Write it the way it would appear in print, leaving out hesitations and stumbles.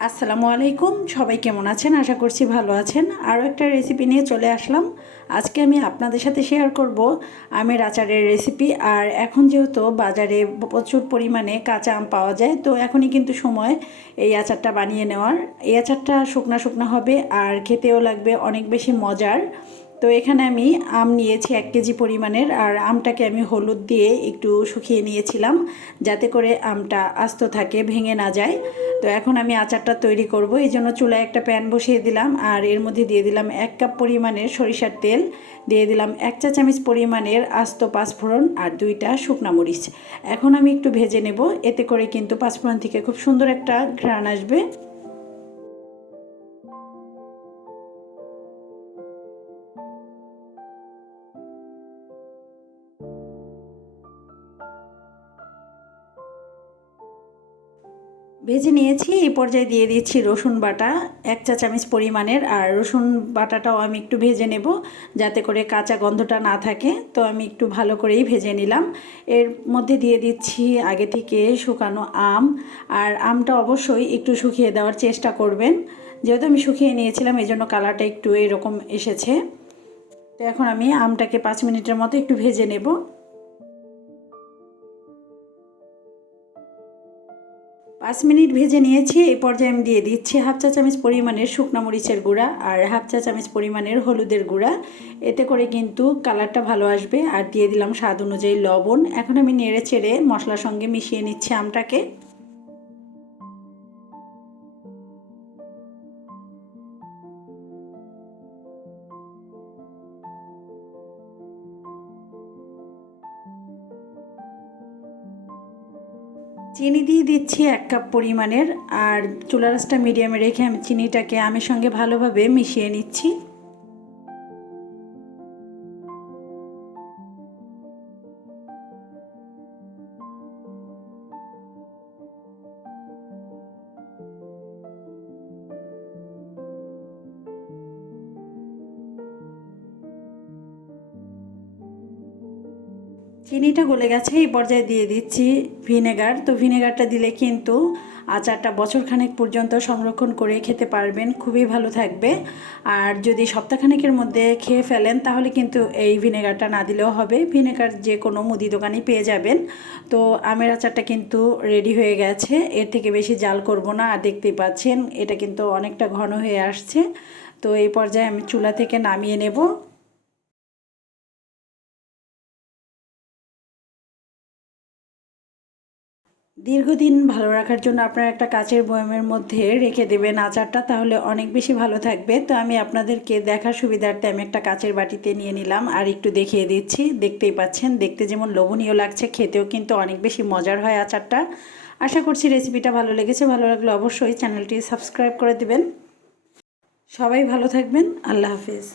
আসসালামু আলাইকুম, সবাই কেমন আছেন? আশা করছি ভালো আছেন। আরও একটা রেসিপি নিয়ে চলে আসলাম। আজকে আমি আপনাদের সাথে শেয়ার করব আমের আচারের রেসিপি। আর এখন যেহেতু বাজারে প্রচুর পরিমাণে কাঁচা আম পাওয়া যায়, তো এখনই কিন্তু সময় এই আচারটা বানিয়ে নেওয়ার। এই আচারটা শুকনা শুকনা হবে আর খেতেও লাগবে অনেক বেশি মজার। তো এখানে আমি আম নিয়েছি 1 কেজি পরিমাণের, আর আমটাকে আমি হলুদ দিয়ে একটু শুকিয়ে নিয়েছিলাম যাতে করে আমটা আস্ত থাকে, ভেঙে না যায়। তো এখন আমি আচারটা তৈরি করব, এই জন্য চুলায় একটা প্যান বসিয়ে দিলাম আর এর মধ্যে দিয়ে দিলাম 1 কাপ পরিমাণের সরিষার তেল, দিয়ে দিলাম 1 চা চামচ পরিমাণের আস্ত পাঁচফোড়ন আর 2টা শুকনা মরিচ। এখন আমি একটু ভেজে নেব, এতে করে কিন্তু পাঁচফোড়ন থেকে খুব সুন্দর একটা ঘ্রাণ আসবে। ভেজে নিয়েছি, এই পর্যায়ে দিয়ে দিচ্ছি রসুন বাটা 1 চা চামচ পরিমাণের। আর রসুন বাটাটাও আমি একটু ভেজে নেব যাতে করে কাঁচা গন্ধটা না থাকে। তো আমি একটু ভালো করেই ভেজে নিলাম। এর মধ্যে দিয়ে দিচ্ছি আগে থেকে শুকানো আম। আর আমটা অবশ্যই একটু শুকিয়ে দেওয়ার চেষ্টা করবেন, যেহেতু আমি শুকিয়ে নিয়েছিলাম এই জন্য কালারটা একটু এরকম এসেছে। তো এখন আমি আমটাকে 5 মিনিটের মতো একটু ভেজে নেব। 5 মিনিট ভেজে নিয়েছি, এই পর্যায়ে আমি দিয়ে দিচ্ছি 1/2 চা চামচ পরিমাণের শুকনো মরিচের গুঁড়া আর 1/2 চা চামচ পরিমাণের হলুদের গুঁড়া। এতে করে কিন্তু কালারটা ভালো আসবে। আর দিয়ে দিলাম স্বাদ অনুযায়ী লবণ। এখন আমি নেড়ে চেড়ে মশলার সঙ্গে মিশিয়ে নিচ্ছি আমটাকে। চিনি দিয়ে দিচ্ছি 1 কাপ পরিমাণের। আর চুলা রাসটা মিডিয়ামে রেখে আমি চিনিটাকে আমের সঙ্গে ভালোভাবে মিশিয়ে নিচ্ছি। চিনিটা গলে গেছে, এই পর্যায়ে দিয়ে দিচ্ছি ভিনেগার। তো ভিনেগারটা দিলে কিন্তু আচারটা বছরখানেক পর্যন্ত সংরক্ষণ করে খেতে পারবেন, খুবই ভালো থাকবে। আর যদি সপ্তাহখানেকের মধ্যে খেয়ে ফেলেন তাহলে কিন্তু এই ভিনেগারটা না দিলেও হবে। ভিনেগার যে কোনো মুদি দোকানেই পেয়ে যাবেন। তো আমের আচারটা কিন্তু রেডি হয়ে গেছে, এর থেকে বেশি জাল করব না। আর দেখতেই পাচ্ছেন এটা কিন্তু অনেকটা ঘন হয়ে আসছে। তো এই পর্যায়ে আমি চুলা থেকে নামিয়ে নেব। দীর্ঘদিন ভালো রাখার জন্য আপনারা একটা কাচের বয়ামের মধ্যে রেখে দেবেন আচারটা, তাহলে অনেক বেশি ভালো থাকবে। তো আমি আপনাদেরকে দেখার সুবিধার্থে আমি একটা কাচের বাটিতে নিয়ে নিলাম আর একটু দেখিয়ে দিচ্ছি। দেখতেই পাচ্ছেন, দেখতে যেমন লোভনীয় লাগছে, খেতেও কিন্তু অনেক বেশি মজার হয় আচারটা। আশা করছি রেসিপিটা ভালো লেগেছে। ভালো লাগলে অবশ্যই চ্যানেলটি সাবস্ক্রাইব করে দিবেন। সবাই ভালো থাকবেন। আল্লাহ হাফিজ।